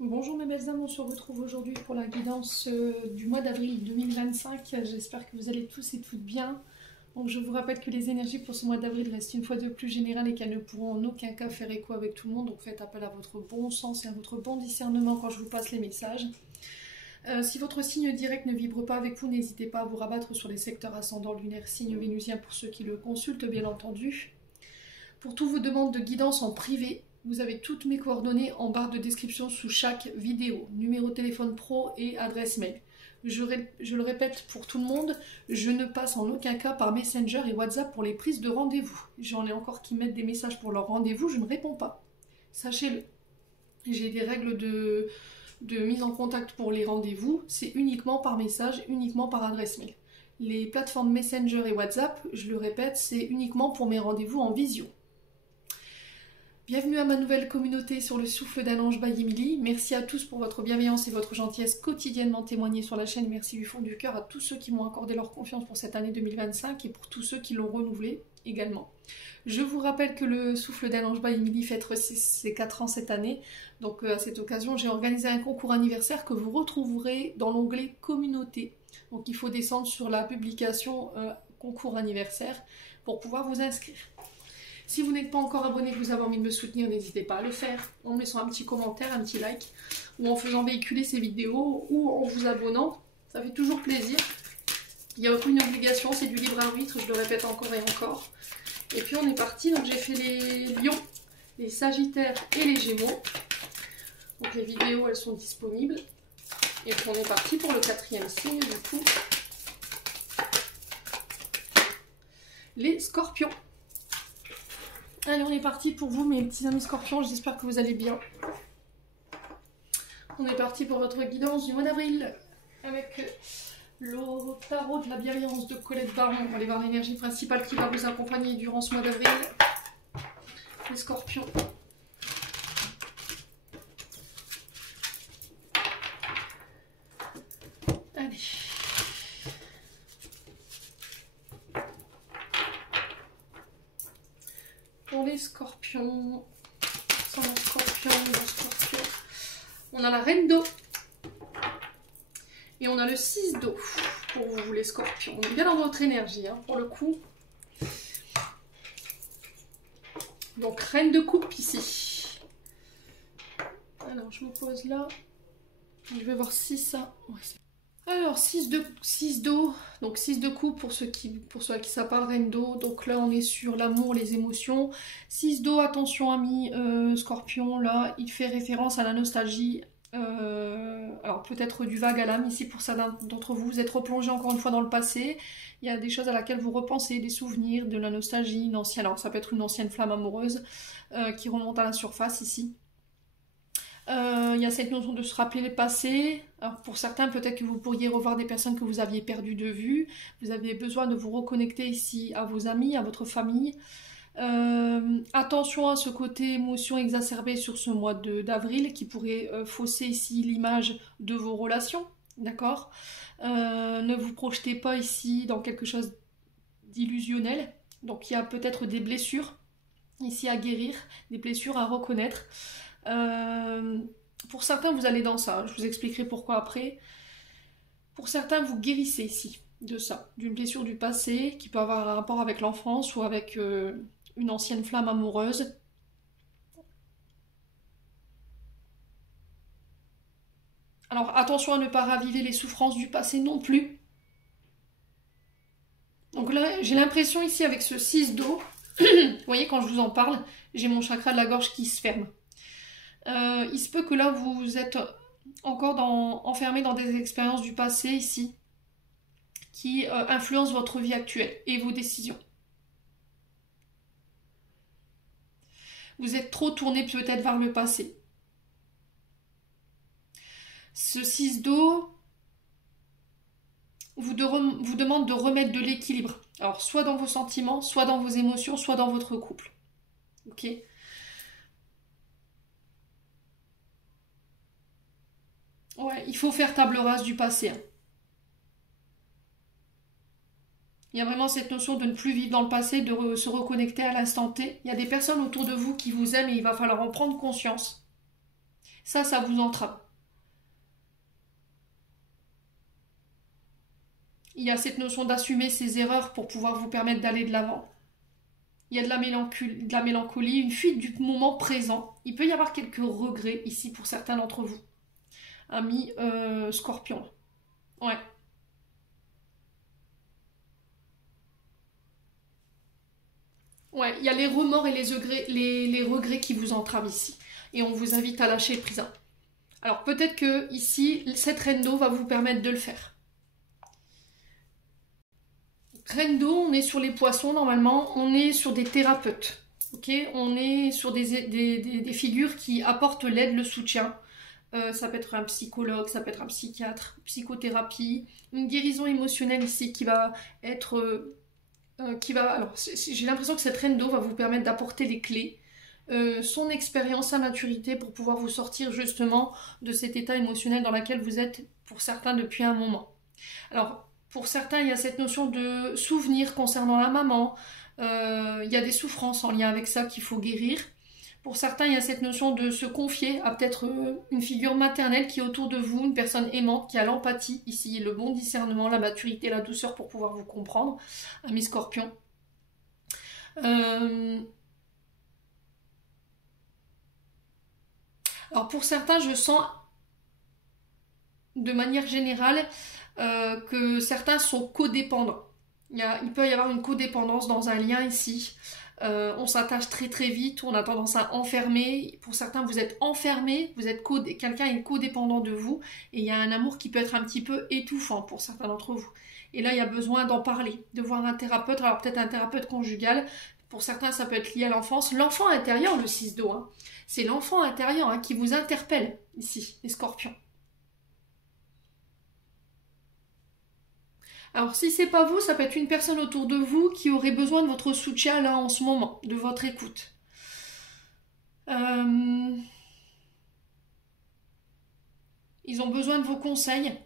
Bonjour mes belles âmes, on se retrouve aujourd'hui pour la guidance du mois d'avril 2025. J'espère que vous allez tous et toutes bien. Donc je vous rappelle que les énergies pour ce mois d'avril restent une fois de plus générales et qu'elles ne pourront en aucun cas faire écho avec tout le monde. Donc faites appel à votre bon sens et à votre bon discernement quand je vous passe les messages. Si votre signe direct ne vibre pas avec vous, n'hésitez pas à vous rabattre sur les secteurs ascendants lunaire, signe vénusien pour ceux qui le consultent bien entendu. Pour toutes vos demandes de guidance en privé, vous avez toutes mes coordonnées en barre de description sous chaque vidéo, numéro de téléphone pro et adresse mail. Je le répète pour tout le monde, je ne passe en aucun cas par Messenger et WhatsApp pour les prises de rendez-vous. J'en ai encore qui mettent des messages pour leur rendez-vous, je ne réponds pas. Sachez-le. J'ai des règles de mise en contact pour les rendez-vous, c'est uniquement par message, uniquement par adresse mail. Les plateformes Messenger et WhatsApp, je le répète, c'est uniquement pour mes rendez-vous en visio. Bienvenue à ma nouvelle communauté sur le souffle d'un ange by Emily. Merci à tous pour votre bienveillance et votre gentillesse quotidiennement témoignée sur la chaîne. Merci du fond du cœur à tous ceux qui m'ont accordé leur confiance pour cette année 2025 et pour tous ceux qui l'ont renouvelée également. Je vous rappelle que le souffle d'un ange by Emily fête ses 4 ans cette année. Donc à cette occasion, j'ai organisé un concours anniversaire que vous retrouverez dans l'onglet communauté. Donc il faut descendre sur la publication concours anniversaire pour pouvoir vous inscrire. Si vous n'êtes pas encore abonné, que vous avez envie de me soutenir, n'hésitez pas à le faire en me laissant un petit commentaire, un petit like, ou en faisant véhiculer ces vidéos, ou en vous abonnant. Ça fait toujours plaisir. Il n'y a aucune obligation, c'est du libre arbitre, je le répète encore et encore. Et puis on est parti, donc j'ai fait les lions, les sagittaires et les gémeaux. Donc les vidéos, elles sont disponibles. Et puis on est parti pour le 4e signe, du coup. Les scorpions. Allez, on est parti pour vous, mes petits amis scorpions. J'espère que vous allez bien. On est parti pour votre guidance du mois d'avril avec le tarot de la bienveillance de Colette Baron. On va aller voir l'énergie principale qui va vous accompagner durant ce mois d'avril. Les scorpions. Allez. Pour les scorpions, on a la reine d'eau et on a le 6 d'eau pour vous les scorpions. On est bien dans votre énergie hein, pour le coup. Donc reine de coupe ici. Alors je me pose là. Je vais voir si ça... Ouais, alors 6 d'eau, donc 6 de coupe pour ceux qui ça parle reine d'eau. Donc là on est sur l'amour, les émotions. 6 d'eau, attention amis scorpion, là il fait référence à la nostalgie. Alors peut-être du vague à l'âme ici pour certains d'entre vous, vous êtes replongé encore une fois dans le passé. Il y a des choses à laquelle vous repensez, des souvenirs, de la nostalgie, une ancienne, alors ça peut être une ancienne flamme amoureuse qui remonte à la surface ici. Il y a cette notion de se rappeler le passé. Alors pour certains, peut-être que vous pourriez revoir des personnes que vous aviez perdues de vue. Vous avez besoin de vous reconnecter ici à vos amis, à votre famille. Attention à ce côté émotion exacerbée sur ce mois d'avril qui pourrait fausser ici l'image de vos relations. D'accord ? Ne vous projetez pas ici dans quelque chose d'illusionnel. Donc il y a peut-être des blessures ici à guérir, des blessures à reconnaître. Pour certains vous allez dans ça, je vous expliquerai pourquoi après. Pour certains vous guérissez ici de ça, d'une blessure du passé qui peut avoir un rapport avec l'enfance ou avec une ancienne flamme amoureuse. Alors attention à ne pas raviver les souffrances du passé non plus. Donc là j'ai l'impression ici avec ce 6 d'eau, vous voyez quand je vous en parle, j'ai mon chakra de la gorge qui se ferme. Il se peut que là vous êtes encore enfermé dans des expériences du passé ici qui influencent votre vie actuelle et vos décisions. Vous êtes trop tourné peut-être vers le passé. Ce 6 d'eau vous demande de remettre de l'équilibre. Alors soit dans vos sentiments, soit dans vos émotions, soit dans votre couple. Ok ? Ouais, il faut faire table rase du passé. Hein. Il y a vraiment cette notion de ne plus vivre dans le passé, de se reconnecter à l'instant T. Il y a des personnes autour de vous qui vous aiment et il va falloir en prendre conscience. Ça vous entrave. Il y a cette notion d'assumer ses erreurs pour pouvoir vous permettre d'aller de l'avant. Il y a de la mélancolie, une fuite du moment présent. Il peut y avoir quelques regrets ici pour certains d'entre vous. Amis Scorpion. Ouais. Ouais, il y a les remords et les regrets qui vous entravent ici. Et on vous invite à lâcher prise. Alors peut-être que ici, cette reine d'eau va vous permettre de le faire. Reine d'eau, on est sur les poissons normalement, on est sur des thérapeutes. Ok, on est sur des figures qui apportent l'aide, le soutien. Ça peut être un psychologue, ça peut être un psychiatre, psychothérapie, une guérison émotionnelle ici qui va être... alors, j'ai l'impression que cette reine d'eau va vous permettre d'apporter les clés, son expérience, sa maturité pour pouvoir vous sortir justement de cet état émotionnel dans lequel vous êtes pour certains depuis un moment. Alors, pour certains, il y a cette notion de souvenir concernant la maman, il y a des souffrances en lien avec ça qu'il faut guérir. Pour certains, il y a cette notion de se confier à peut-être une figure maternelle qui est autour de vous, une personne aimante qui a l'empathie, ici le bon discernement, la maturité, la douceur pour pouvoir vous comprendre, ami Scorpion. Alors pour certains, je sens de manière générale que certains sont codépendants. Il peut y avoir une codépendance dans un lien ici. On s'attache très très vite, on a tendance à enfermer. Pour certains, vous êtes enfermé, quelqu'un est codépendant de vous, et il y a un amour qui peut être un petit peu étouffant pour certains d'entre vous. Et là, il y a besoin d'en parler, de voir un thérapeute, alors peut-être un thérapeute conjugal. Pour certains, ça peut être lié à l'enfance. L'enfant intérieur, le 6 d'eau, hein. C'est l'enfant intérieur hein, qui vous interpelle ici, les scorpions. Alors si c'est pas vous, ça peut être une personne autour de vous qui aurait besoin de votre soutien là en ce moment, de votre écoute. Ils ont besoin de vos conseils.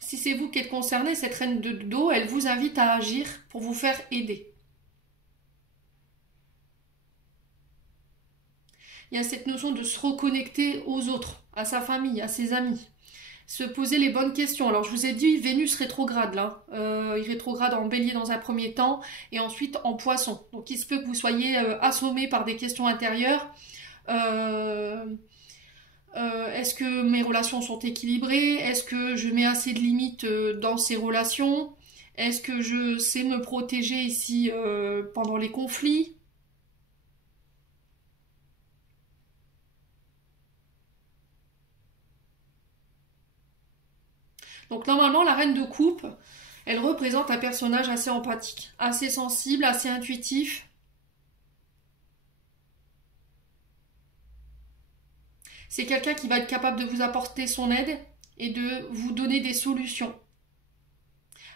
Si c'est vous qui êtes concerné, cette reine d'eau, elle vous invite à agir pour vous faire aider. Il y a cette notion de se reconnecter aux autres, à sa famille, à ses amis. Se poser les bonnes questions. Alors je vous ai dit Vénus rétrograde là. Il rétrograde en bélier dans un premier temps et ensuite en poisson. Donc il se peut que vous soyez assommé par des questions intérieures. Est-ce que mes relations sont équilibrées? Est-ce que je mets assez de limites dans ces relations? Est-ce que je sais me protéger ici pendant les conflits? Donc normalement, la reine de coupe, elle représente un personnage assez empathique, assez sensible, assez intuitif. C'est quelqu'un qui va être capable de vous apporter son aide et de vous donner des solutions.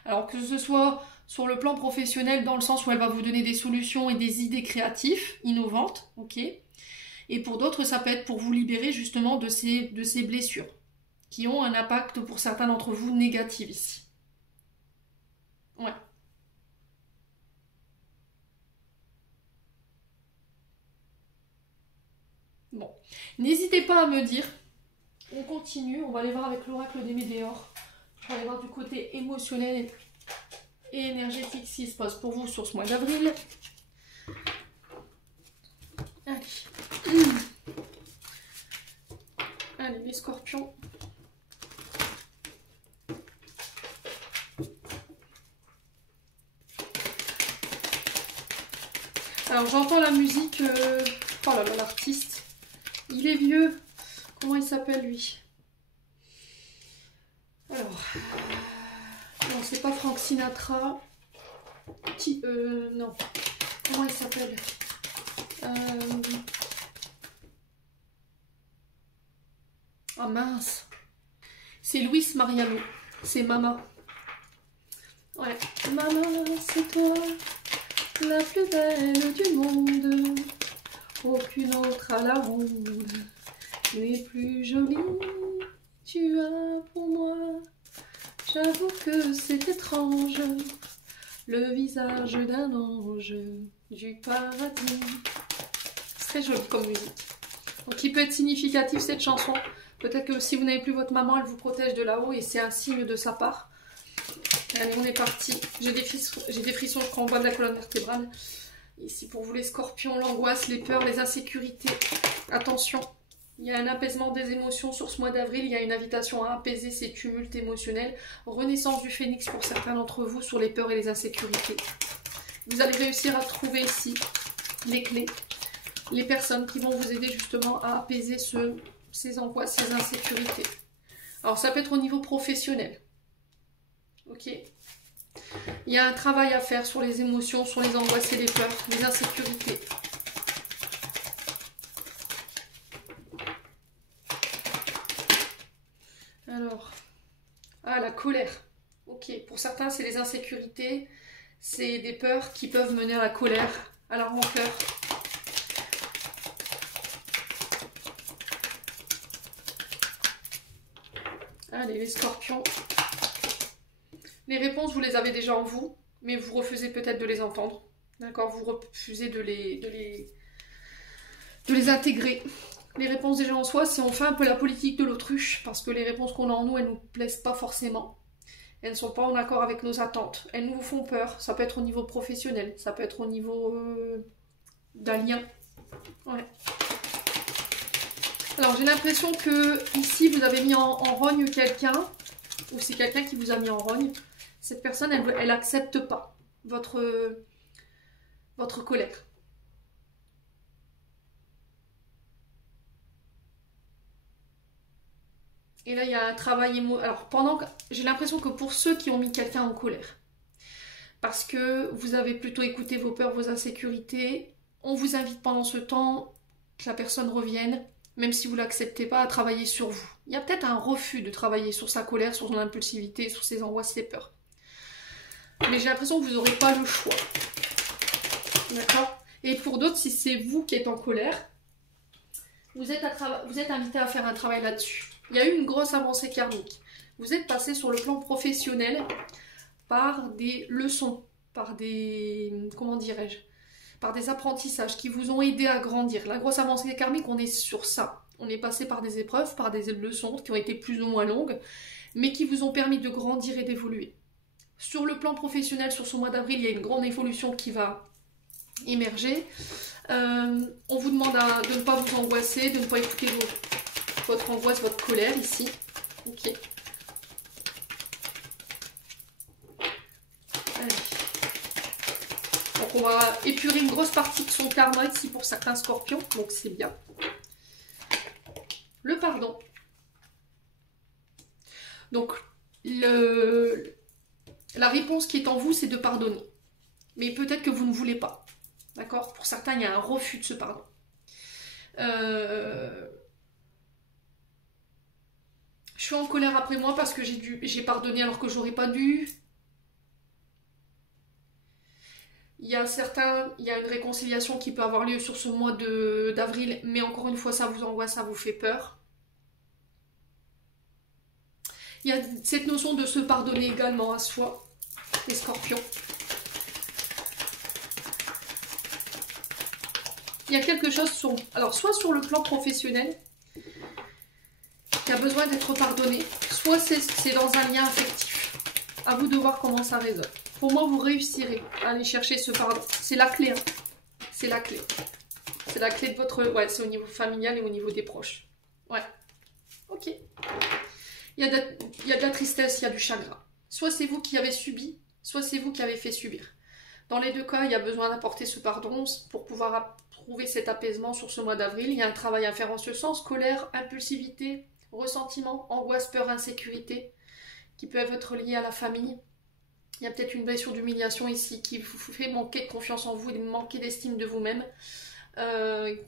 Alors que ce soit sur le plan professionnel, dans le sens où elle va vous donner des solutions et des idées créatives, innovantes, ok. Et pour d'autres, ça peut être pour vous libérer justement de ces blessures qui ont un impact pour certains d'entre vous négatif ici. Ouais. Bon. N'hésitez pas à me dire. On continue. On va aller voir avec l'oracle des Médéors. On va aller voir du côté émotionnel et énergétique ce qui se passe pour vous sur ce mois d'avril. Allez. Allez, les scorpions. Alors j'entends la musique, oh là là, l'artiste, il est vieux, comment il s'appelle lui? Alors, non c'est pas Frank Sinatra, non, comment il s'appelle? Ah mince, c'est Luis Mariano, c'est Mama. Ouais, Mama c'est toi. La plus belle du monde, aucune autre à la ronde n'est plus jolie. Tu as pour moi, j'avoue que c'est étrange, le visage d'un ange du paradis. Très jolie comme musique. Donc qui peut être significative cette chanson. Peut-être que si vous n'avez plus votre maman, elle vous protège de là-haut et c'est un signe de sa part. Allez, on est parti. J'ai des frissons, je crois, en bas de la colonne vertébrale. Ici pour vous les scorpions, l'angoisse, les peurs, les insécurités. Attention, il y a un apaisement des émotions sur ce mois d'avril. Il y a une invitation à apaiser ces tumultes émotionnels. Renaissance du phénix pour certains d'entre vous sur les peurs et les insécurités. Vous allez réussir à trouver ici les clés, les personnes qui vont vous aider justement à apaiser ces angoisses, ces insécurités. Alors ça peut être au niveau professionnel. Ok. Il y a un travail à faire sur les émotions, sur les angoisses et les peurs, les insécurités. Alors, la colère. Ok, pour certains c'est les insécurités, c'est des peurs qui peuvent mener à la colère, à la rancœur. Allez, les scorpions. Les réponses, vous les avez déjà en vous, mais vous refusez peut-être de les entendre. D'accord? Vous refusez de les intégrer. Les réponses déjà en soi, c'est on fait un peu la politique de l'autruche, parce que les réponses qu'on a en nous, elles ne nous plaisent pas forcément. Elles ne sont pas en accord avec nos attentes. Elles nous font peur. Ça peut être au niveau professionnel, ça peut être au niveau d'un lien. Ouais. Alors j'ai l'impression que ici vous avez mis en rogne quelqu'un, ou c'est quelqu'un qui vous a mis en rogne. Cette personne, elle n'accepte pas votre colère. Et là, il y a un travail Alors, j'ai l'impression que pour ceux qui ont mis quelqu'un en colère, parce que vous avez plutôt écouté vos peurs, vos insécurités, on vous invite pendant ce temps que la personne revienne, même si vous ne l'acceptez pas, à travailler sur vous. Il y a peut-être un refus de travailler sur sa colère, sur son impulsivité, sur ses angoisses, ses peurs. Mais j'ai l'impression que vous n'aurez pas le choix. D'accord? Et pour d'autres, si c'est vous qui êtes en colère, vous êtes invité à faire un travail là-dessus. Il y a eu une grosse avancée karmique. Vous êtes passé sur le plan professionnel par des leçons, par des... comment dirais-je? Par des apprentissages qui vous ont aidé à grandir. La grosse avancée karmique, on est sur ça. On est passé par des épreuves, par des leçons qui ont été plus ou moins longues, mais qui vous ont permis de grandir et d'évoluer. Sur le plan professionnel, sur ce mois d'avril, il y a une grande évolution qui va émerger. On vous demande de ne pas vous angoisser, de ne pas écouter votre angoisse, votre colère ici. Ok. Allez. Donc on va épurer une grosse partie de son karma ici pour certains scorpions, donc c'est bien. Le pardon. Donc la réponse qui est en vous, c'est de pardonner. Mais peut-être que vous ne voulez pas. D'accord? Pour certains, il y a un refus de ce pardon. Je suis en colère après moi parce que j'ai pardonné alors que j'aurais pas dû. Il y a une réconciliation qui peut avoir lieu sur ce mois d'avril, mais encore une fois, ça vous angoisse, ça vous fait peur. Il y a cette notion de se pardonner également à soi, les scorpions. Il y a quelque chose alors soit sur le plan professionnel, qui a besoin d'être pardonné, soit c'est dans un lien affectif. À vous de voir comment ça résonne. Pour moi, vous réussirez à aller chercher ce pardon. C'est la clé. Hein. C'est la clé. C'est la clé de votre... Ouais, c'est au niveau familial et au niveau des proches. Ouais. Ok. Il y a de la tristesse, il y a du chagrin. Soit c'est vous qui avez subi, soit c'est vous qui avez fait subir. Dans les deux cas, il y a besoin d'apporter ce pardon pour pouvoir trouver cet apaisement sur ce mois d'avril. Il y a un travail à faire en ce sens. Colère, impulsivité, ressentiment, angoisse, peur, insécurité, qui peuvent être liés à la famille. Il y a peut-être une blessure d'humiliation ici qui vous fait manquer de confiance en vous et manquer d'estime de vous-même.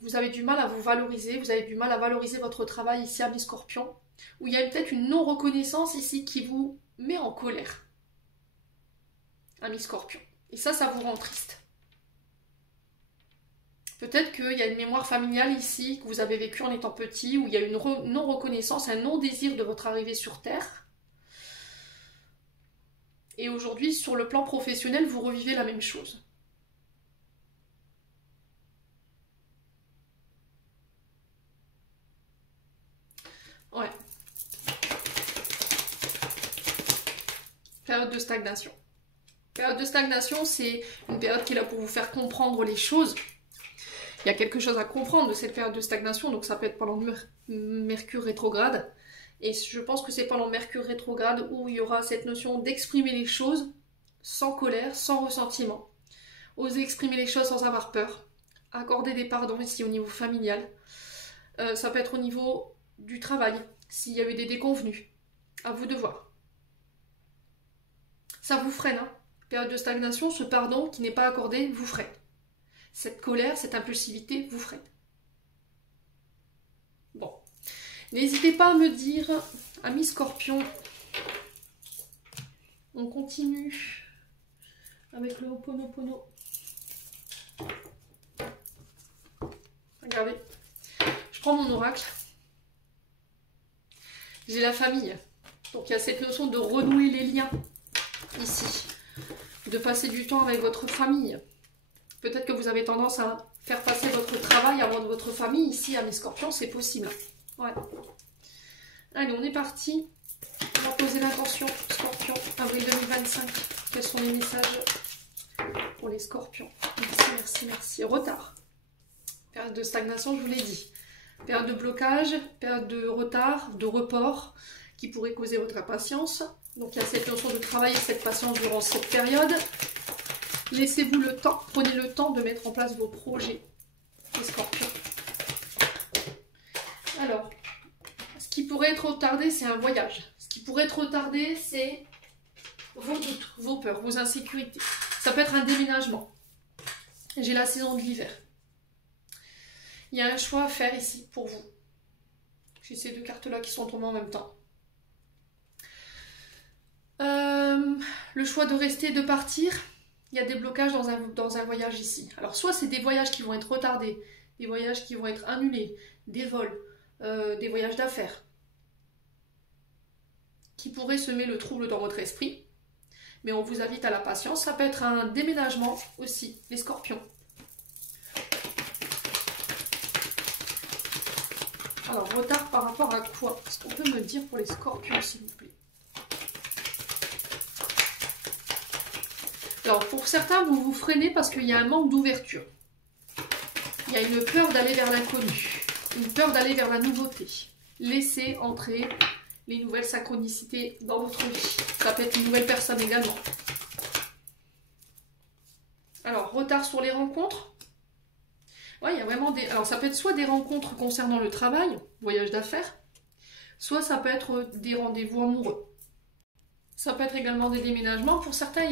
Vous avez du mal à vous valoriser, vous avez du mal à valoriser votre travail ici à mes scorpions. Ou il y a peut-être une non-reconnaissance ici qui vous met en colère. Amis scorpions. Et ça vous rend triste. Peut-être qu'il y a une mémoire familiale ici que vous avez vécue en étant petit, où il y a une non-reconnaissance, un non-désir de votre arrivée sur Terre. Et aujourd'hui, sur le plan professionnel, vous revivez la même chose. période de stagnation. Période de stagnation, c'est une période qui est là pour vous faire comprendre les choses. Il y a quelque chose à comprendre de cette période de stagnation, donc ça peut être pendant Mercure rétrograde. Et je pense que c'est pendant Mercure rétrograde où il y aura cette notion d'exprimer les choses sans colère, sans ressentiment. Oser exprimer les choses sans avoir peur. Accorder des pardons ici au niveau familial. Ça peut être au niveau du travail, s'il y a eu des déconvenus. À vous de voir. Ça vous freine, hein. Période de stagnation, ce pardon qui n'est pas accordé vous freine. Cette colère, cette impulsivité vous freine. Bon. N'hésitez pas à me dire, amis Scorpion, on continue avec le Ho'oponopono. Regardez, je prends mon oracle. J'ai la famille. Donc il y a cette notion de renouer les liens ici. De passer du temps avec votre famille. Peut-être que vous avez tendance à faire passer votre travail avant de votre famille. Ici, à mes Scorpions, c'est possible. Ouais. Allez, on est parti. On va poser l'intention. Scorpion, avril 2025. Quels sont les messages pour les Scorpions? Merci, merci, merci. Retard. Période de stagnation, je vous l'ai dit. Période de blocage, période de retard, de report, qui pourrait causer votre impatience. Donc il y a cette notion de travailler cette patience durant cette période. Laissez-vous le temps, prenez le temps de mettre en place vos projets, les Scorpions. Alors, ce qui pourrait être retardé, c'est un voyage. Ce qui pourrait être retardé, c'est vos doutes, vos peurs, vos insécurités. Ça peut être un déménagement. J'ai la saison de l'hiver. Il y a un choix à faire ici pour vous. J'ai ces deux cartes-là qui sont tombées en même temps. Le choix de rester, de partir, il y a des blocages dans un voyage ici. Alors soit c'est des voyages qui vont être retardés, des voyages qui vont être annulés, des vols, des voyages d'affaires, qui pourraient semer le trouble dans votre esprit. Mais on vous invite à la patience. Ça peut être un déménagement aussi, les Scorpions. Alors, retard par rapport à quoi? Est-ce qu'on peut me dire pour les Scorpions, s'il vous plaît? Alors, pour certains, vous vous freinez parce qu'il y a un manque d'ouverture. Il y a une peur d'aller vers l'inconnu, une peur d'aller vers la nouveauté. Laissez entrer les nouvelles synchronicités dans votre vie. Ça peut être une nouvelle personne également. Alors, retard sur les rencontres. Ouais, il y a vraiment des... Alors, ça peut être soit des rencontres concernant le travail, voyage d'affaires, soit ça peut être des rendez-vous amoureux. Ça peut être également des déménagements. Pour certains,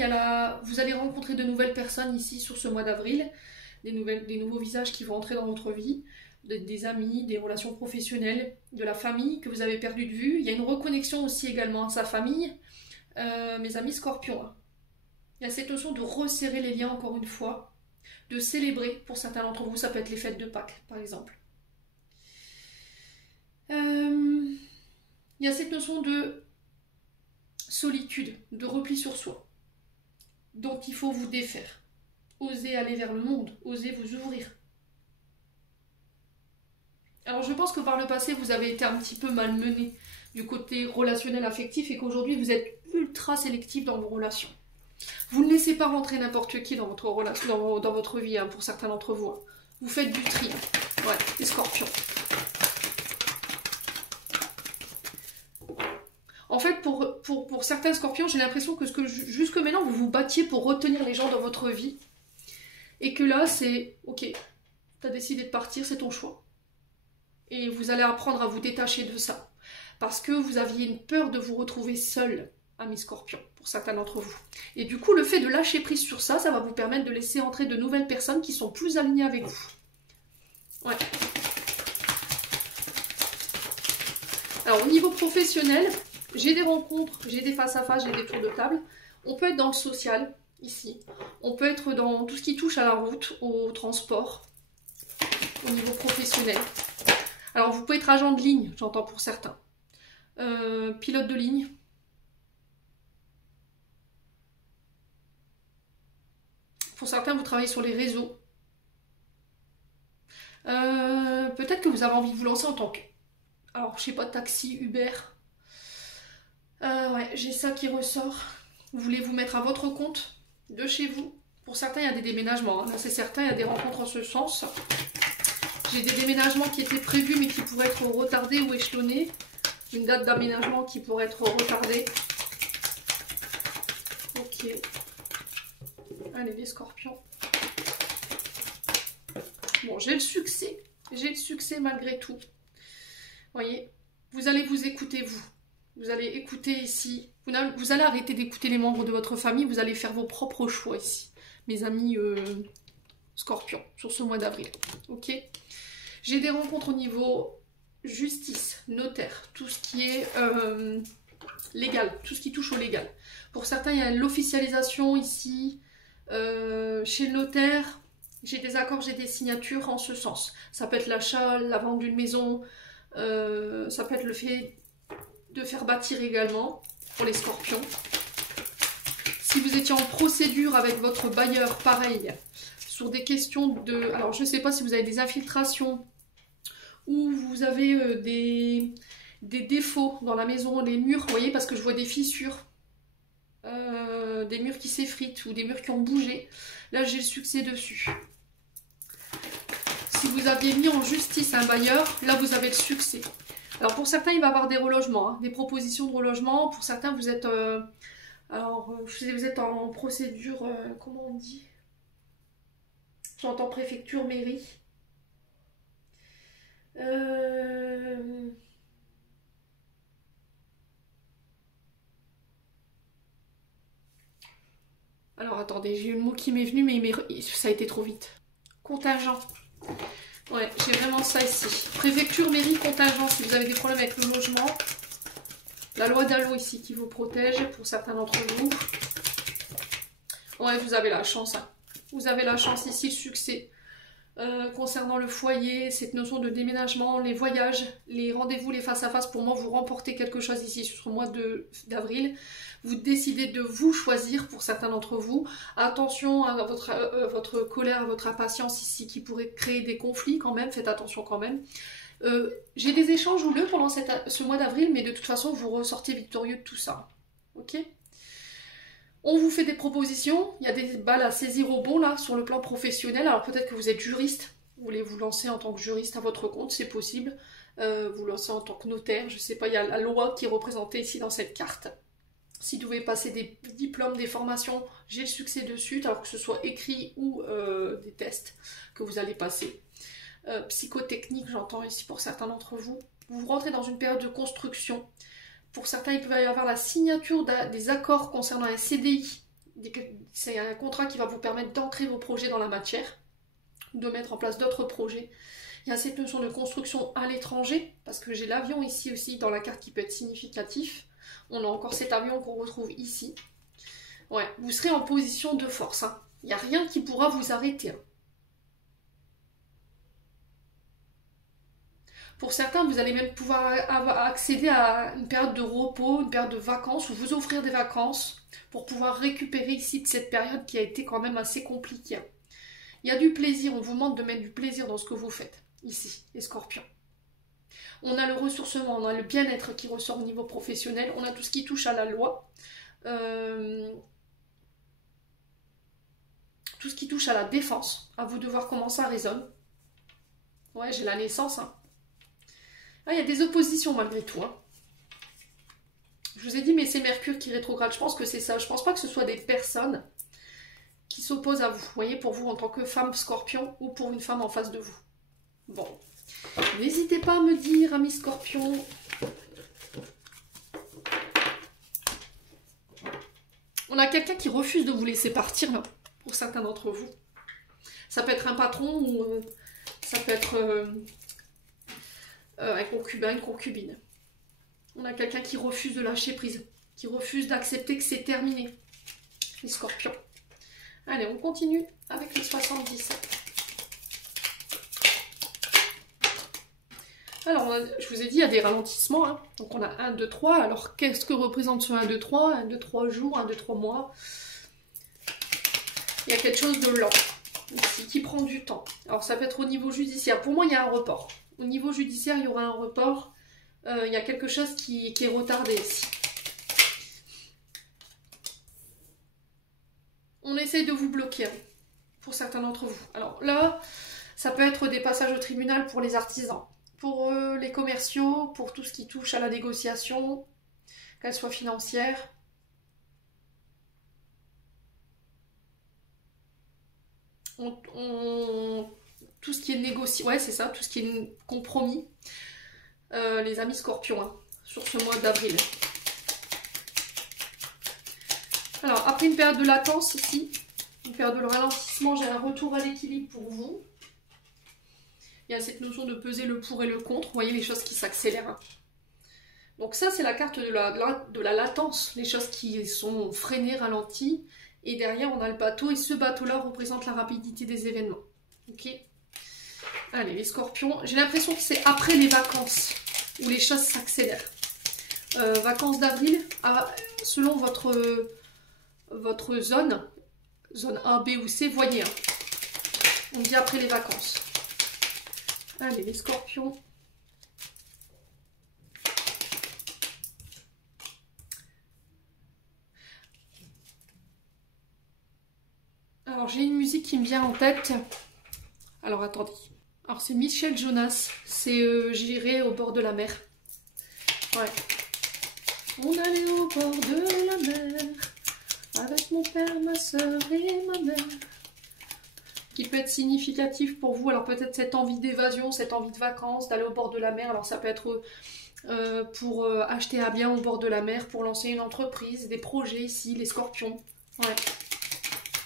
vous allez rencontrer de nouvelles personnes ici sur ce mois d'avril, des nouveaux visages qui vont entrer dans votre vie, des amis, des relations professionnelles, de la famille que vous avez perdu de vue. Il y a une reconnexion aussi également à sa famille. Mes amis Scorpions, hein. Il y a cette notion de resserrer les liens encore une fois, de célébrer pour certains d'entre vous. Ça peut être les fêtes de Pâques, par exemple. Il y a cette notion de solitude, de repli sur soi, dont il faut vous défaire. Osez aller vers le monde, osez vous ouvrir. Alors je pense que par le passé, vous avez été un petit peu malmené du côté relationnel affectif et qu'aujourd'hui, vous êtes ultra sélectif dans vos relations. Vous ne laissez pas rentrer n'importe qui dans votre relation, dans votre vie, hein, pour certains d'entre vous. Hein. Vous faites du tri. Hein. Ouais, les Scorpions. En fait, pour certains Scorpions, j'ai l'impression que jusque maintenant, vous vous battiez pour retenir les gens dans votre vie. Et que là, c'est ok, tu as décidé de partir, c'est ton choix. Et vous allez apprendre à vous détacher de ça. Parce que vous aviez une peur de vous retrouver seul, amis Scorpions, pour certains d'entre vous. Et du coup, le fait de lâcher prise sur ça, ça va vous permettre de laisser entrer de nouvelles personnes qui sont plus alignées avec vous. Ouais. Alors, au niveau professionnel, j'ai des rencontres, j'ai des face-à-face, j'ai des tours de table. On peut être dans le social, ici. On peut être dans tout ce qui touche à la route, au transport, au niveau professionnel. Alors, vous pouvez être agent de ligne, j'entends pour certains. Pilote de ligne. Pour certains, vous travaillez sur les réseaux. Peut-être que vous avez envie de vous lancer en tant que... Alors, je sais pas, taxi, Uber. Ouais, j'ai ça qui ressort. Vous voulez vous mettre à votre compte de chez vous. Pour certains, il y a des déménagements. Là, c'est certain, il y a des rencontres en ce sens. J'ai des déménagements qui étaient prévus, mais qui pourraient être retardés ou échelonnés. Une date d'aménagement qui pourrait être retardée. Ok. Allez, les scorpions. Bon, j'ai le succès. J'ai le succès malgré tout. Voyez, vous allez vous écouter, vous. Vous allez écouter ici. Vous allez arrêter d'écouter les membres de votre famille. Vous allez faire vos propres choix ici. Mes amis scorpions, sur ce mois d'avril. Ok. J'ai des rencontres au niveau justice, notaire, tout ce qui est légal, tout ce qui touche au légal. Pour certains, il y a l'officialisation ici, chez le notaire. J'ai des accords, j'ai des signatures en ce sens. Ça peut être l'achat, la vente d'une maison, ça peut être le fait de faire bâtir également, pour les scorpions. Si vous étiez en procédure avec votre bailleur, pareil, sur des questions de... Alors, je ne sais pas si vous avez des infiltrations ou vous avez des défauts dans la maison, les murs, vous voyez, parce que je vois des fissures, des murs qui s'effritent ou des murs qui ont bougé. Là, j'ai le succès dessus. Si vous aviez mis en justice un bailleur, là, vous avez le succès. Alors, pour certains, il va y avoir des relogements, hein, des propositions de relogement. Pour certains, vous êtes... vous êtes en procédure, comment on dit? J'entends préfecture, mairie. Alors, attendez, j'ai eu le mot qui m'est venu, mais ça a été trop vite. Contingent. Ouais, j'ai vraiment ça ici. Préfecture, mairie, contingent, si vous avez des problèmes avec le logement. La loi d'Allo ici qui vous protège pour certains d'entre vous. Ouais, vous avez la chance. Hein. Vous avez la chance ici, le succès. Concernant le foyer, cette notion de déménagement, les voyages, les rendez-vous, les face-à-face, pour moi, vous remportez quelque chose ici sur le mois d'avril. Vous décidez de vous choisir pour certains d'entre vous. Attention à votre colère, à votre impatience ici qui pourrait créer des conflits quand même. Faites attention quand même. J'ai des échanges houleux pendant ce mois d'avril, mais de toute façon, vous ressortez victorieux de tout ça. Ok ? On vous fait des propositions, il y a des balles à saisir au bon là, sur le plan professionnel. Alors peut-être que vous êtes juriste, vous voulez vous lancer en tant que juriste à votre compte, c'est possible. Vous lancez en tant que notaire, je sais pas, il y a la loi qui est représentée ici dans cette carte. Si vous devez passer des diplômes, des formations, j'ai le succès dessus, alors que ce soit écrit ou des tests que vous allez passer. Psychotechnique, j'entends ici pour certains d'entre vous. Vous rentrez dans une période de construction. Pour certains, il peut y avoir la signature des accords concernant un CDI. C'est un contrat qui va vous permettre d'ancrer vos projets dans la matière, de mettre en place d'autres projets. Il y a cette notion de construction à l'étranger, parce que j'ai l'avion ici aussi dans la carte qui peut être significatif. On a encore cet avion qu'on retrouve ici. Ouais, vous serez en position de force. Hein. Il n'y a rien qui pourra vous arrêter. Hein. Pour certains, vous allez même pouvoir accéder à une période de repos, une période de vacances, ou vous offrir des vacances pour pouvoir récupérer ici de cette période qui a été quand même assez compliquée. Il y a du plaisir, on vous demande de mettre du plaisir dans ce que vous faites, ici, les scorpions. On a le ressourcement, on a le bien-être qui ressort au niveau professionnel, on a tout ce qui touche à la loi, tout ce qui touche à la défense, à vous de voir comment ça résonne. Ouais, j'ai la naissance, hein. Ah, il y a des oppositions malgré tout. Hein. Je vous ai dit, mais c'est Mercure qui rétrograde. Je pense que c'est ça. Je pense pas que ce soit des personnes qui s'opposent à vous. Vous voyez, pour vous en tant que femme scorpion ou pour une femme en face de vous. Bon. N'hésitez pas à me dire, amis scorpions. On a quelqu'un qui refuse de vous laisser partir, là, pour certains d'entre vous. Ça peut être un patron ou ça peut être... un concubin, une concubine. On a quelqu'un qui refuse de lâcher prise, qui refuse d'accepter que c'est terminé. Les scorpions. Allez, on continue avec les 77. Alors, je vous ai dit, il y a des ralentissements. Hein. Donc, on a 1, 2, 3. Alors, qu'est-ce que représente ce 1, 2, 3 1, 2, 3 jours, 1, 2, 3 mois. Il y a quelque chose de lent, ici, qui prend du temps. Alors, ça peut être au niveau judiciaire. Pour moi, il y a un report. Au niveau judiciaire, il y aura un report. Il y a quelque chose qui est retardé ici. on essaye de vous bloquer, hein, pour certains d'entre vous. Alors là, ça peut être des passages au tribunal pour les artisans, pour les commerciaux, pour tout ce qui touche à la négociation, qu'elle soit financière. Tout ce qui est négocié, ouais c'est ça, tout ce qui est compromis, les amis scorpions, hein, sur ce mois d'avril. Alors après une période de latence ici, une période de ralentissement, j'ai un retour à l'équilibre pour vous. Il y a cette notion de peser le pour et le contre, vous voyez les choses qui s'accélèrent. Hein. Donc ça c'est la carte de la latence, les choses qui sont freinées, ralenties. Et derrière, on a le bateau, et ce bateau-là représente la rapidité des événements. Ok. Allez, les scorpions. J'ai l'impression que c'est après les vacances, où les choses s'accélèrent. Vacances d'avril, selon votre zone 1, B ou C, voyez. Hein. On dit après les vacances. Allez, les scorpions. Alors j'ai une musique qui me vient en tête. Alors attendez. Alors c'est Michel Jonas. C'est J'irai au bord de la mer. Ouais. On allait au bord de la mer avec mon père, ma soeur et ma mère. Qui peut être significatif pour vous. Alors peut-être cette envie d'évasion, cette envie de vacances, d'aller au bord de la mer. Alors ça peut être pour acheter un bien au bord de la mer, pour lancer une entreprise, des projets ici, les scorpions. Ouais.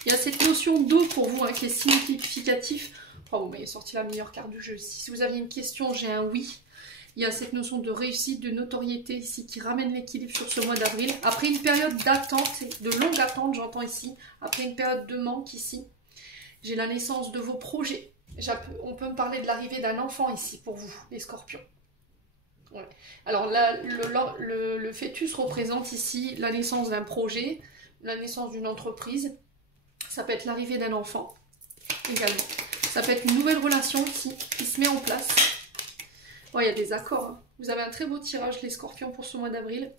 Il y a cette notion d'eau pour vous hein, qui est significatif. Oh, vous m'avez sorti la meilleure carte du jeu. Si vous aviez une question, j'ai un oui. Il y a cette notion de réussite, de notoriété ici qui ramène l'équilibre sur ce mois d'avril. Après une période d'attente, de longue attente, j'entends ici. Après une période de manque ici. J'ai la naissance de vos projets. On peut me parler de l'arrivée d'un enfant ici pour vous, les scorpions. Ouais. Alors là, le fœtus représente ici la naissance d'un projet, la naissance d'une entreprise. Ça peut être l'arrivée d'un enfant également. Ça peut être une nouvelle relation qui se met en place. Oh, il y a des accords. Hein. Vous avez un très beau tirage, les scorpions, pour ce mois d'avril.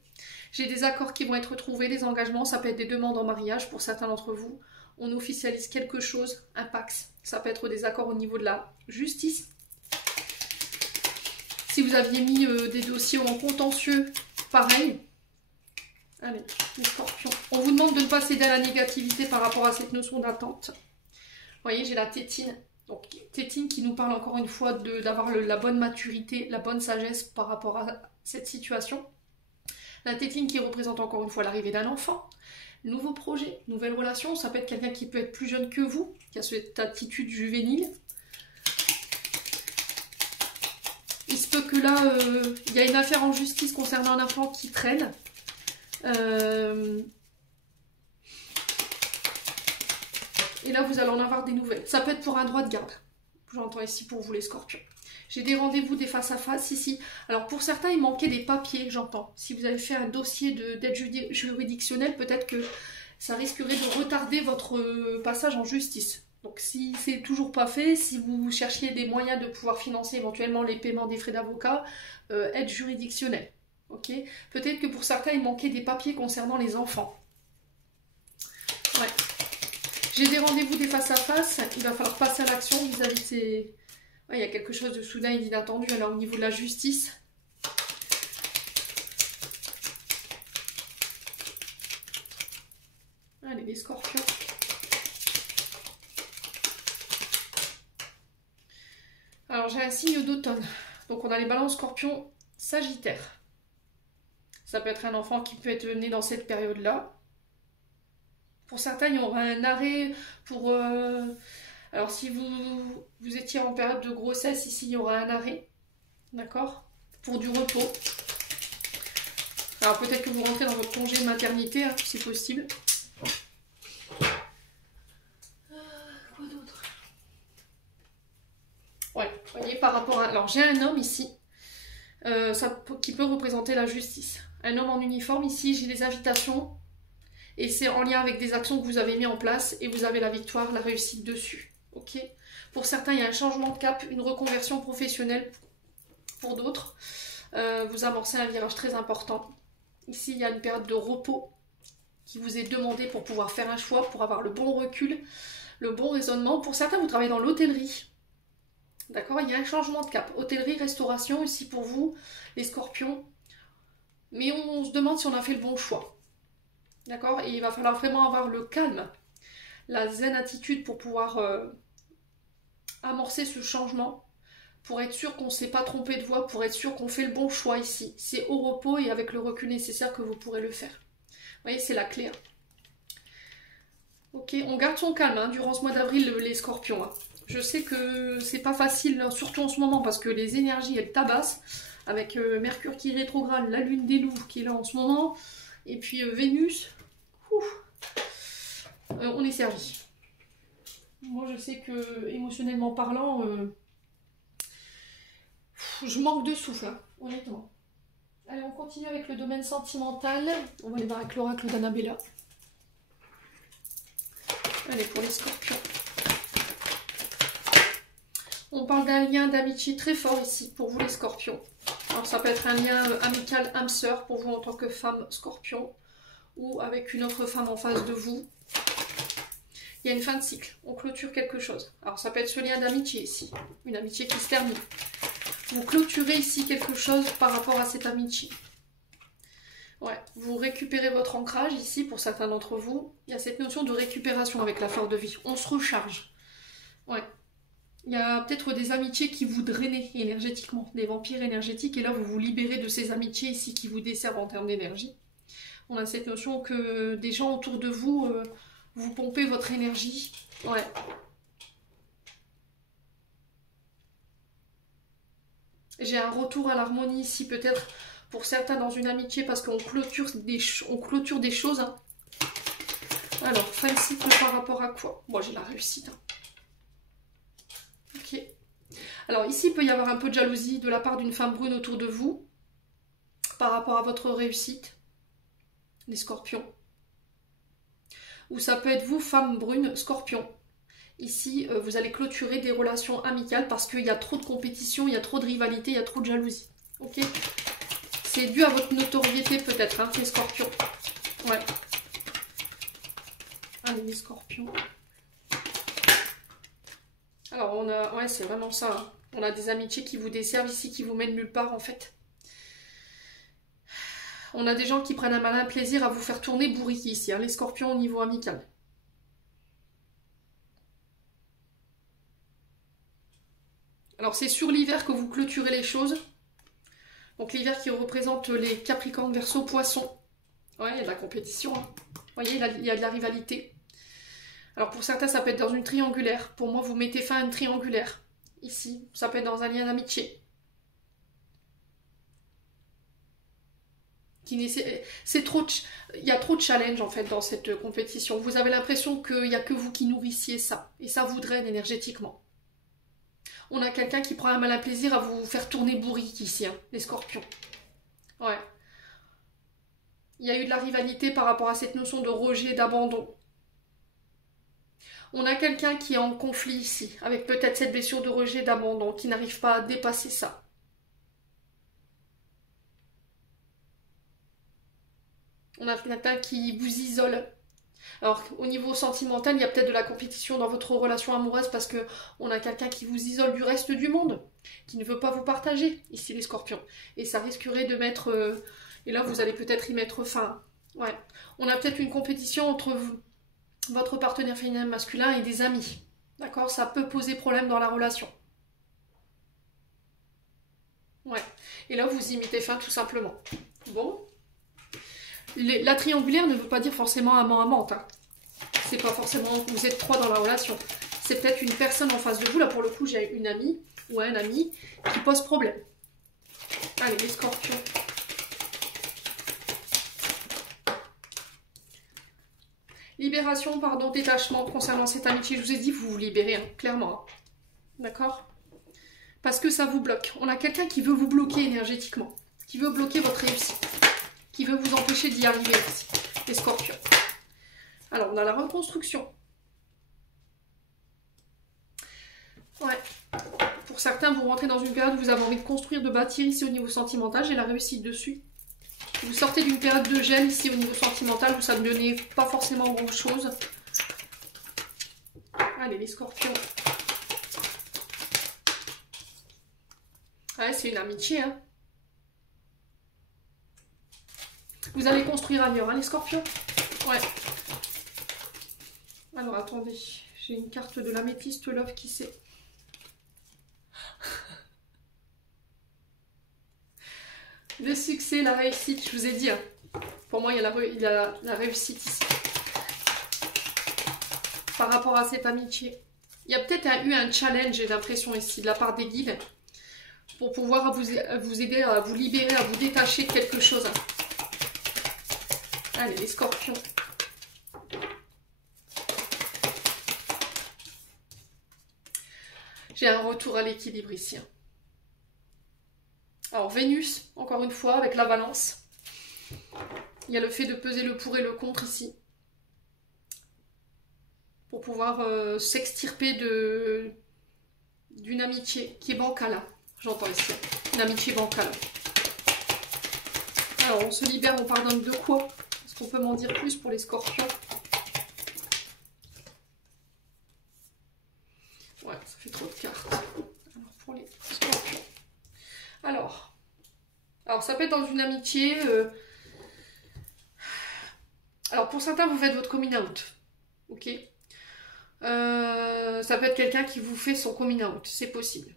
J'ai des accords qui vont être trouvés, des engagements. Ça peut être des demandes en mariage pour certains d'entre vous. On officialise quelque chose, un pax. Ça peut être des accords au niveau de la justice. Si vous aviez mis des dossiers en contentieux, pareil. Allez, les scorpions. On vous demande de ne pas céder à la négativité par rapport à cette notion d'attente. Vous voyez, j'ai la tétine. Donc, tétine qui nous parle encore une fois d'avoir la bonne maturité, la bonne sagesse par rapport à cette situation. La tétine qui représente encore une fois l'arrivée d'un enfant. Nouveau projet, nouvelle relation. Ça peut être quelqu'un qui peut être plus jeune que vous, qui a cette attitude juvénile. Il se peut que là, il y a une affaire en justice concernant un enfant qui traîne. Et là, vous allez en avoir des nouvelles. Ça peut être pour un droit de garde. J'entends ici pour vous, les scorpions. J'ai des rendez-vous, des face-à-face ici. Alors, pour certains, il manquait des papiers, j'entends. Si vous avez fait un dossier d'aide juridictionnelle, peut-être que ça risquerait de retarder votre passage en justice. Donc, si c'est toujours pas fait, si vous cherchiez des moyens de pouvoir financer éventuellement les paiements des frais d'avocat, aide juridictionnelle. Ok. Peut-être que pour certains, il manquait des papiers concernant les enfants. Ouais. J'ai des rendez-vous, des face-à-face. Il va falloir passer à l'action vis-à-vis de ces... Ouais, il y a quelque chose de soudain et d'inattendu. Alors, au niveau de la justice... Allez, les scorpions. Alors, j'ai un signe d'automne. Donc, on a les balances scorpions sagittaires. Ça peut être un enfant qui peut être né dans cette période-là. Pour certains, il y aura un arrêt pour... Alors, si vous étiez en période de grossesse, ici, il y aura un arrêt. D'accord? Pour du repos. Alors, peut-être que vous rentrez dans votre congé de maternité, hein, c'est possible. Quoi d'autre? Ouais, vous voyez, par rapport à... Alors, j'ai un homme ici, qui peut représenter la justice. Un homme en uniforme, ici, j'ai des invitations. Et c'est en lien avec des actions que vous avez mis en place et vous avez la victoire, la réussite dessus. Ok. Pour certains, il y a un changement de cap, une reconversion professionnelle. Pour d'autres, vous amorcez un virage très important. Ici, il y a une période de repos. qui vous est demandé pour pouvoir faire un choix, pour avoir le bon recul, le bon raisonnement. Pour certains, vous travaillez dans l'hôtellerie. D'accord? Il y a un changement de cap. Hôtellerie, restauration, ici pour vous, les scorpions. Mais on se demande si on a fait le bon choix. D'accord? Et il va falloir vraiment avoir le calme, la zen attitude pour pouvoir amorcer ce changement, pour être sûr qu'on ne s'est pas trompé de voie, pour être sûr qu'on fait le bon choix ici. C'est au repos et avec le recul nécessaire que vous pourrez le faire. Vous voyez, c'est la clé. Ok, on garde son calme hein, durant ce mois d'avril, les scorpions. Hein. Je sais que c'est pas facile, surtout en ce moment, parce que les énergies, elles tabassent, avec Mercure qui est rétrograde, la lune des loups qui est là en ce moment, et puis Vénus, on est servi. Moi, je sais que, émotionnellement parlant, je manque de souffle, hein, honnêtement. Allez, on continue avec le domaine sentimental. On va aller voir avec l'oracle d'Annabella. Allez, pour les scorpions. On parle d'un lien d'amitié très fort ici, pour vous les scorpions. Alors, ça peut être un lien amical, âme-sœur, pour vous en tant que femme scorpion, ou avec une autre femme en face de vous. Il y a une fin de cycle, on clôture quelque chose. Alors, ça peut être ce lien d'amitié ici, une amitié qui se termine. Vous clôturez ici quelque chose par rapport à cette amitié. Ouais, vous récupérez votre ancrage ici, pour certains d'entre vous. Il y a cette notion de récupération avec la fleur de vie. On se recharge. Ouais. Il y a peut-être des amitiés qui vous drainent énergétiquement, des vampires énergétiques, et là vous vous libérez de ces amitiés ici qui vous desservent en termes d'énergie. On a cette notion que des gens autour de vous, vous pompez votre énergie. Ouais. J'ai un retour à l'harmonie ici, peut-être pour certains dans une amitié, parce qu'on clôture des choses. Hein. Alors, fin de cycle par rapport à quoi? Moi, j'ai la réussite. Hein. Ok. Alors ici, il peut y avoir un peu de jalousie de la part d'une femme brune autour de vous par rapport à votre réussite, les scorpions. Ou ça peut être vous, femme brune, scorpion. Ici, vous allez clôturer des relations amicales parce qu'il y a trop de compétition, il y a trop de rivalité, il y a trop de jalousie. Ok? C'est dû à votre notoriété peut-être, hein, les scorpions. Ouais. Allez, les scorpions. Alors, on a, ouais, c'est vraiment ça. Hein. On a des amitiés qui vous desservent ici, qui vous mènent nulle part, en fait. On a des gens qui prennent un malin plaisir à vous faire tourner bourrique ici, hein, les scorpions au niveau amical. Alors, c'est sur l'hiver que vous clôturez les choses. Donc, l'hiver qui représente les capricornes, verseaux, poissons. Ouais, il y a de la compétition. Hein. Vous voyez, il y a de la rivalité. Alors pour certains, ça peut être dans une triangulaire. Pour moi, vous mettez fin à une triangulaire. Ici, ça peut être dans un lien d'amitié. C'est trop, il y a trop de challenge en fait dans cette compétition. Vous avez l'impression qu'il n'y a que vous qui nourrissiez ça. Et ça vous draine énergétiquement. On a quelqu'un qui prend un malin plaisir à vous faire tourner bourrique ici, hein, les scorpions. Ouais. Il y a eu de la rivalité par rapport à cette notion de rejet, d'abandon. On a quelqu'un qui est en conflit ici, avec peut-être cette blessure de rejet, d'abandon, qui n'arrive pas à dépasser ça. On a quelqu'un qui vous isole. Alors, au niveau sentimental, il y a peut-être de la compétition dans votre relation amoureuse parce que on a quelqu'un qui vous isole du reste du monde, qui ne veut pas vous partager, ici les scorpions. Et ça risquerait de mettre... et là, vous allez peut-être y mettre fin. Ouais. On a peut-être une compétition entre vous, votre partenaire féminin masculin et des amis. D'accord? Ça peut poser problème dans la relation. Ouais. Et là, vous y mettez fin tout simplement. Bon. La triangulaire ne veut pas dire forcément amant-amante. Hein. C'est pas forcément que vous êtes trois dans la relation. C'est peut-être une personne en face de vous. Là, pour le coup, j'ai une amie ou un ami qui pose problème. Allez, les scorpions. Libération, pardon, détachement concernant cette amitié. Je vous ai dit, vous vous libérez, hein, clairement. Hein. D'accord? Parce que ça vous bloque. On a quelqu'un qui veut vous bloquer énergétiquement. Qui veut bloquer votre réussite. Qui veut vous empêcher d'y arriver ici. Les scorpions. Alors, on a la reconstruction. Ouais. Pour certains, vous rentrez dans une période où vous avez envie de construire, de bâtir ici au niveau sentimental. J'ai la réussite dessus. Vous sortez d'une période de gel ici au niveau sentimental où ça ne donnait pas forcément grand chose. Allez, les scorpions. Ouais, c'est une amitié, hein. Vous allez construire ailleurs, hein, les scorpions? Ouais. Alors, attendez. J'ai une carte de l'améthyste love qui s'est... Le succès, la réussite, je vous ai dit. Hein. Pour moi, il y a la réussite ici. Par rapport à cette amitié. Il y a peut-être eu un challenge, j'ai l'impression ici, de la part des guides. Pour pouvoir vous aider à vous libérer, à vous détacher de quelque chose. Allez, les scorpions. J'ai un retour à l'équilibre ici. Alors, Vénus, encore une fois, avec la balance. Il y a le fait de peser le pour et le contre ici. Pour pouvoir s'extirper d'une amitié qui est bancale. J'entends ici. Une amitié bancale. Alors, on se libère, on pardonne de quoi? Est-ce qu'on peut m'en dire plus pour les scorpions? Ouais, ça fait trop de cartes. Alors, pour les scorpions. Alors ça peut être dans une amitié. Alors, pour certains, vous faites votre coming out. Ok. Ça peut être quelqu'un qui vous fait son coming out. C'est possible.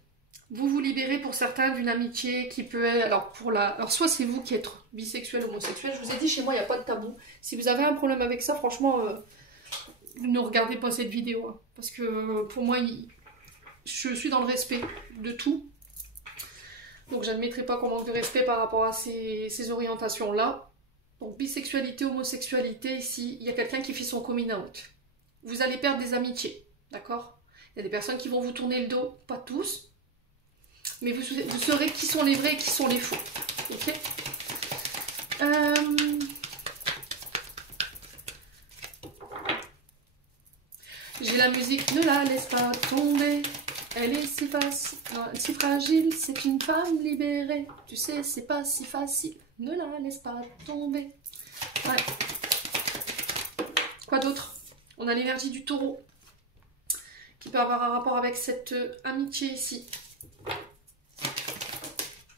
Vous vous libérez pour certains d'une amitié qui peut être... Alors, soit c'est vous qui êtes bisexuel, homosexuel. Je vous ai dit, chez moi, il n'y a pas de tabou. Si vous avez un problème avec ça, franchement, ne regardez pas cette vidéo. Hein, parce que pour moi, je suis dans le respect de tout. Donc, je n'admettrai pas qu'on manque de respect par rapport à ces orientations-là. Donc, bisexualité, homosexualité, ici, il y a quelqu'un qui fait son coming out. Vous allez perdre des amitiés, d'accord? Il y a des personnes qui vont vous tourner le dos, pas tous. Mais vous saurez qui sont les vrais et qui sont les faux. Ok. J'ai la musique, ne la laisse pas tomber. Elle est si fragile, c'est une femme libérée. Tu sais, c'est pas si facile. Ne la laisse pas tomber. Ouais. Quoi d'autre? On a l'énergie du taureau qui peut avoir un rapport avec cette amitié ici.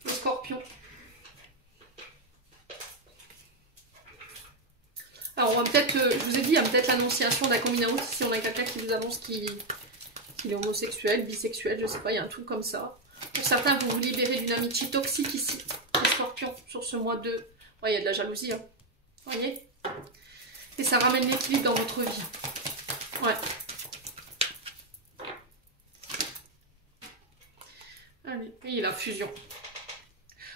Le scorpion. Alors, on va peut-être, je vous ai dit, il y a peut-être l'annonciation d'un coming out. Si on a quelqu'un qui vous annonce qu'il est homosexuel, bisexuel, je sais pas, il y a un truc comme ça. Pour certains, vous vous libérez d'une amitié toxique ici, les scorpions, sur ce mois de... Ouais, il y a de la jalousie, hein. Vous voyez? Et ça ramène l'équilibre dans votre vie. Ouais. Allez, et la fusion.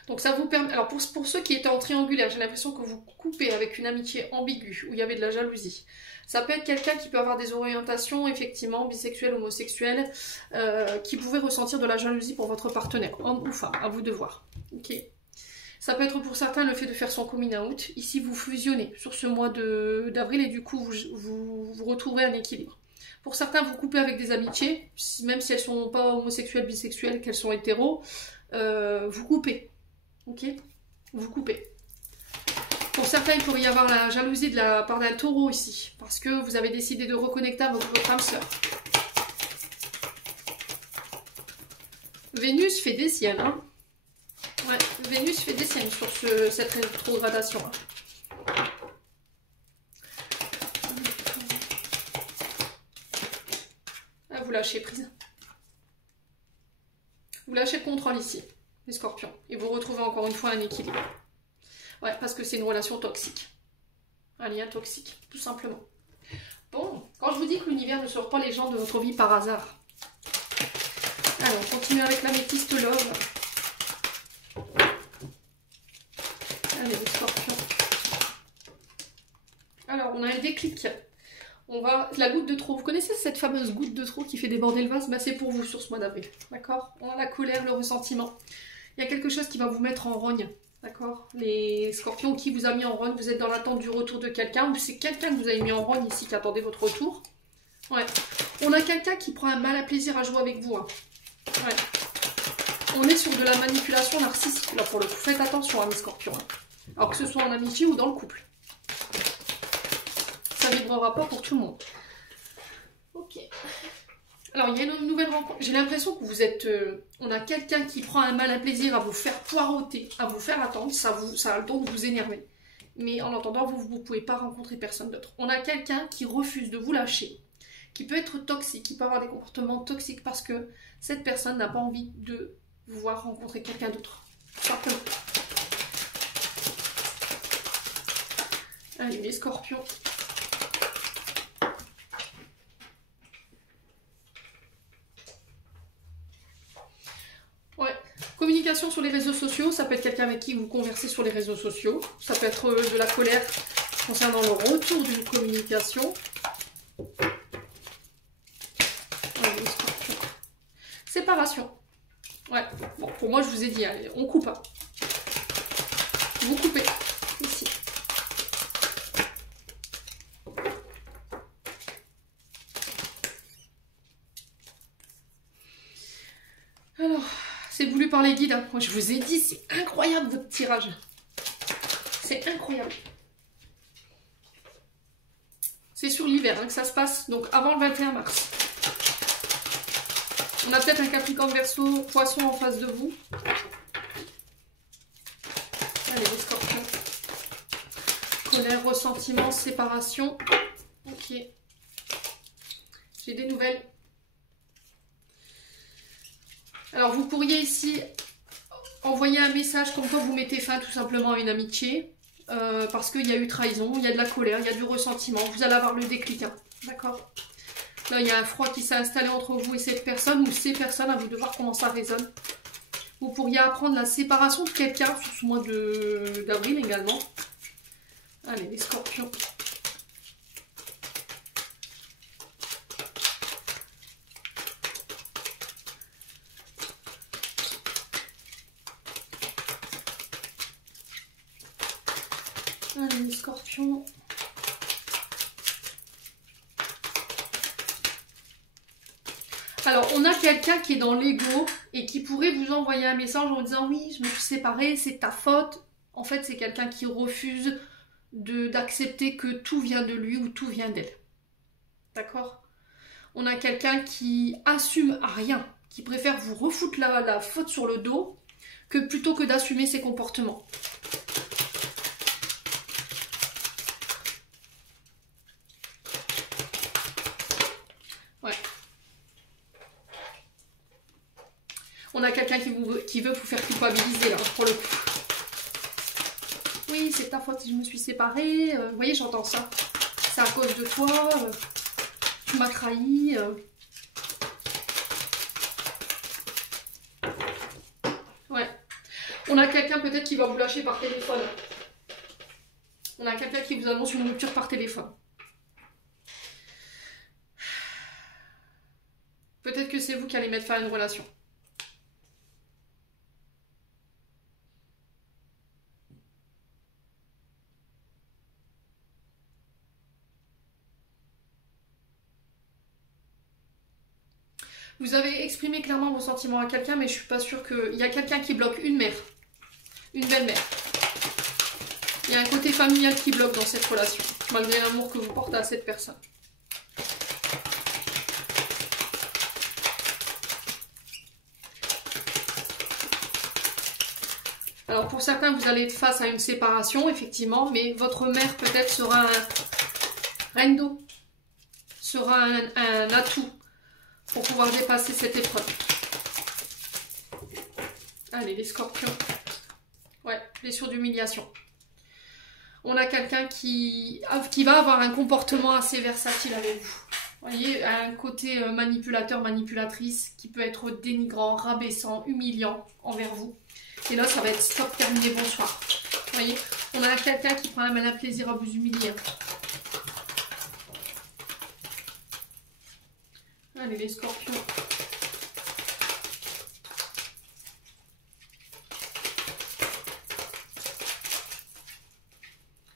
Donc ça vous permet... Alors pour ceux qui étaient en triangulaire, j'ai l'impression que vous coupez avec une amitié ambiguë, où il y avait de la jalousie. Ça peut être quelqu'un qui peut avoir des orientations, effectivement, bisexuelles, homosexuelles, qui pouvait ressentir de la jalousie pour votre partenaire, homme ou femme, à vous de voir. Ok. Ça peut être pour certains le fait de faire son coming out. Ici, vous fusionnez sur ce mois d'avril et du coup, vous retrouvez un équilibre. Pour certains, vous coupez avec des amitiés, même si elles ne sont pas homosexuelles, bisexuelles, qu'elles sont hétéros, vous coupez. Ok? Vous coupez. Pour certains, il pourrait y avoir la jalousie de la part d'un taureau ici, parce que vous avez décidé de reconnecter avec votre âme sœur. Vénus fait des siennes, hein. Ouais, Vénus fait des siennes sur cette rétrogradation. Ah, vous lâchez prise. Vous lâchez le contrôle ici, les scorpions. Et vous retrouvez encore une fois un équilibre. Ouais, parce que c'est une relation toxique. Un lien toxique, tout simplement. Bon, quand je vous dis que l'univers ne sort pas les gens de votre vie par hasard. Alors, on continue avec l'améthyste love. Allez, les scorpions. Alors, on a un déclic. On va... La goutte de trop. Vous connaissez cette fameuse goutte de trop qui fait déborder le vase? Bah, c'est pour vous sur ce mois d'avril. D'accord? On a la colère, le ressentiment. Il y a quelque chose qui va vous mettre en rogne. D'accord? Les scorpions qui vous a mis en rogne, vous êtes dans l'attente du retour de quelqu'un. Ou c'est quelqu'un que vous avez mis en rogne ici qui attendait votre retour. Ouais. On a quelqu'un qui prend un mal à plaisir à jouer avec vous. Hein. Ouais. On est sur de la manipulation narcissique. Là, pour le coup, faites attention à mes scorpions. Hein. Alors que ce soit en amitié ou dans le couple. Ça ne vibrera pas pour tout le monde. Ok. Alors, il y a une nouvelle rencontre. J'ai l'impression que vous êtes... on a quelqu'un qui prend un malin plaisir à vous faire poireauter, à vous faire attendre. Ça a le don de vous énerver. Mais en attendant, vous ne pouvez pas rencontrer personne d'autre. On a quelqu'un qui refuse de vous lâcher, qui peut être toxique, qui peut avoir des comportements toxiques parce que cette personne n'a pas envie de vous voir rencontrer quelqu'un d'autre. Simplement. Allez, les scorpions. Ouais. Communication sur les réseaux sociaux, ça peut être quelqu'un avec qui vous conversez sur les réseaux sociaux. Ça peut être de la colère concernant le retour d'une communication. Allez, les scorpions. Séparation. Ouais, bon, pour moi, je vous ai dit, allez, on coupe. Hein. Vous coupez. Ici. Alors, c'est voulu par les guides. Hein. Moi, je vous ai dit, c'est incroyable votre tirage. C'est incroyable. C'est sur l'hiver hein, que ça se passe, donc avant le 21 mars. On a peut-être un Capricorne Verseau, Poisson en face de vous. Allez, les scorpions. Colère, ressentiment, séparation. Ok. J'ai des nouvelles. Alors, vous pourriez ici envoyer un message comme quoi vous mettez fin tout simplement à une amitié. Parce qu'il y a eu trahison, il y a de la colère, il y a du ressentiment. Vous allez avoir le déclic. Hein. D'accord ? Là, il y a un froid qui s'est installé entre vous et cette personne ou ces personnes, à vous de voir comment ça résonne. Vous pourriez apprendre la séparation de quelqu'un sur ce mois d'avril également. Allez, les scorpions. Allez, les scorpions. Alors, on a quelqu'un qui est dans l'ego et qui pourrait vous envoyer un message en vous disant « Oui, je me suis séparée, c'est ta faute ». En fait, c'est quelqu'un qui refuse d'accepter que tout vient de lui ou tout vient d'elle. D'accord ? On a quelqu'un qui assume rien, qui préfère vous refoutre la faute sur le dos que plutôt que d'assumer ses comportements. On a quelqu'un qui veut vous faire culpabiliser, là, pour le coup. Oui, c'est ta faute si je me suis séparée. Vous voyez, j'entends ça. C'est à cause de toi. Tu m'as trahi. Ouais. On a quelqu'un peut-être qui va vous lâcher par téléphone. On a quelqu'un qui vous annonce une rupture par téléphone. Peut-être que c'est vous qui allez mettre fin à une relation. Vous avez exprimé clairement vos sentiments à quelqu'un, mais je suis pas sûre qu'il y a quelqu'un qui bloque une mère, une belle-mère. Il y a un côté familial qui bloque dans cette relation, malgré l'amour que vous portez à cette personne. Alors pour certains, vous allez être face à une séparation, effectivement, mais votre mère peut-être sera un rendo, sera un atout pour pouvoir dépasser cette épreuve. Allez, les scorpions. Ouais, blessure d'humiliation. On a quelqu'un qui va avoir un comportement assez versatile avec vous. Vous voyez, un côté manipulateur, manipulatrice, qui peut être dénigrant, rabaissant, humiliant envers vous. Et là, ça va être stop, terminé, bonsoir. Vous voyez, on a quelqu'un qui prend un malin plaisir à vous humilier. Allez, les scorpions.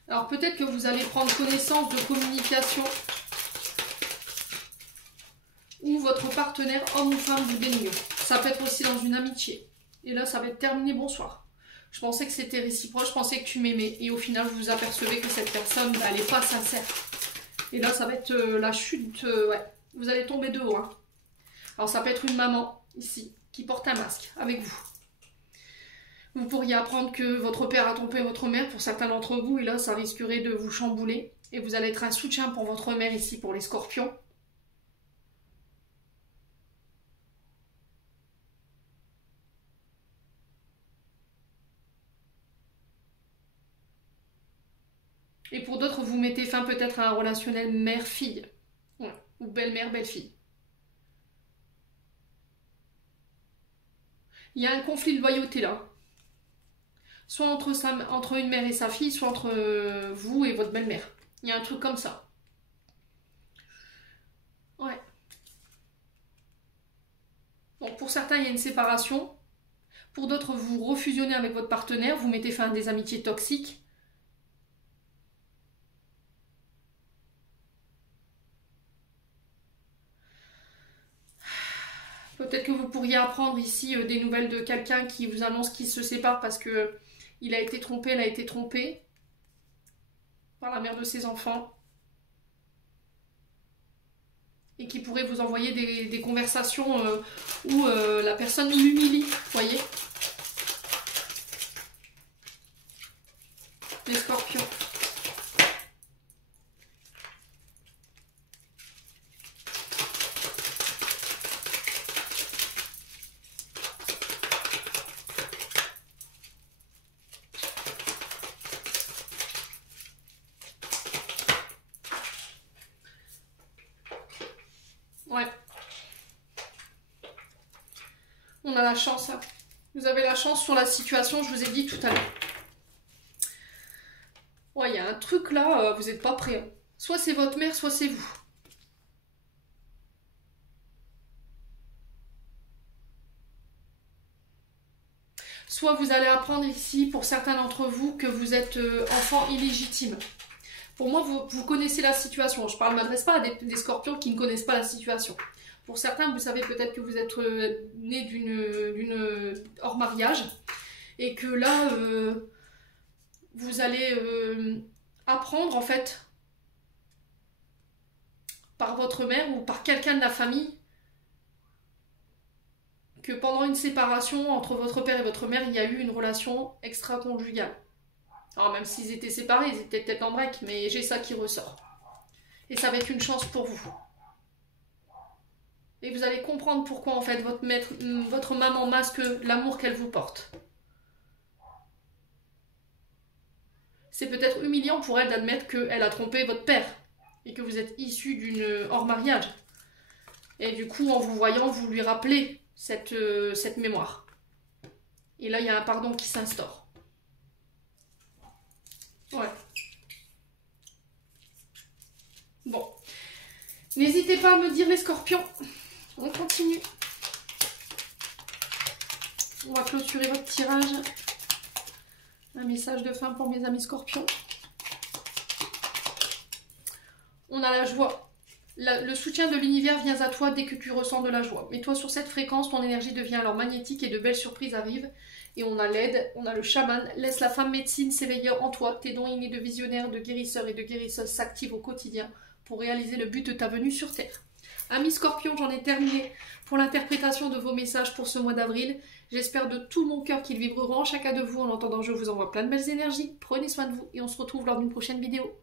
Alors peut-être que vous allez prendre connaissance de communication où votre partenaire, homme ou femme, vous dénigre. Ça peut être aussi dans une amitié. Et là, ça va être terminé, bonsoir. Je pensais que c'était réciproque, je pensais que tu m'aimais. Et au final, vous vous apercevez que cette personne, bah, elle n'est pas sincère. Et là, ça va être la chute. Ouais, vous allez tomber de haut. Hein. Alors, ça peut être une maman, ici, qui porte un masque avec vous. Vous pourriez apprendre que votre père a trompé votre mère pour certains d'entre vous. Et là, ça risquerait de vous chambouler. Et vous allez être un soutien pour votre mère ici, pour les scorpions. Et pour d'autres, vous mettez fin peut-être à un relationnel mère-fille. Ouais. Ou belle-mère, belle-fille. Il y a un conflit de loyauté là. Soit entre une mère et sa fille, soit entre vous et votre belle-mère. Il y a un truc comme ça. Ouais. Bon, pour certains, il y a une séparation. Pour d'autres, vous refusionnez avec votre partenaire, vous mettez fin à des amitiés toxiques. Peut-être que vous pourriez apprendre ici des nouvelles de quelqu'un qui vous annonce qu'il se sépare parce que il a été trompé, elle a été trompée par la mère de ses enfants. Et qui pourrait vous envoyer des conversations où la personne l'humilie, vous voyez. Les scorpions. Ouais. On a la chance. Hein. Vous avez la chance sur la situation, je vous ai dit tout à l'heure. Ouais, il y a un truc là, vous n'êtes pas prêts. Hein. Soit c'est votre mère, soit c'est vous. Soit vous allez apprendre ici, pour certains d'entre vous, que vous êtes enfant illégitime. Pour moi, vous connaissez la situation. Je ne m'adresse pas à des scorpions qui ne connaissent pas la situation. Pour certains, vous savez peut-être que vous êtes né d'une hors mariage et que là, vous allez apprendre en fait par votre mère ou par quelqu'un de la famille que pendant une séparation entre votre père et votre mère, il y a eu une relation extra-conjugale. Alors même s'ils étaient séparés, ils étaient peut-être en break, mais j'ai ça qui ressort. Et ça va être une chance pour vous. Et vous allez comprendre pourquoi en fait votre maman masque l'amour qu'elle vous porte. C'est peut-être humiliant pour elle d'admettre qu'elle a trompé votre père et que vous êtes issu d'une hors mariage. Et du coup, en vous voyant, vous lui rappelez cette mémoire. Et là, il y a un pardon qui s'instaure. Ouais. Bon. N'hésitez pas à me dire les scorpions. On continue. On va clôturer votre tirage. Un message de fin pour mes amis scorpions. On a la joie. Le soutien de l'univers vient à toi dès que tu ressens de la joie. Mets-toi sur cette fréquence, ton énergie devient alors magnétique et de belles surprises arrivent. Et on a l'aide, on a le chaman. Laisse la femme médecine s'éveiller en toi. Tes dons innés de visionnaire, de guérisseur et de guérisseuse s'activent au quotidien pour réaliser le but de ta venue sur Terre. Amis scorpions, j'en ai terminé pour l'interprétation de vos messages pour ce mois d'avril. J'espère de tout mon cœur qu'ils vibreront en chacun de vous. En entendant, je vous envoie plein de belles énergies. Prenez soin de vous et on se retrouve lors d'une prochaine vidéo.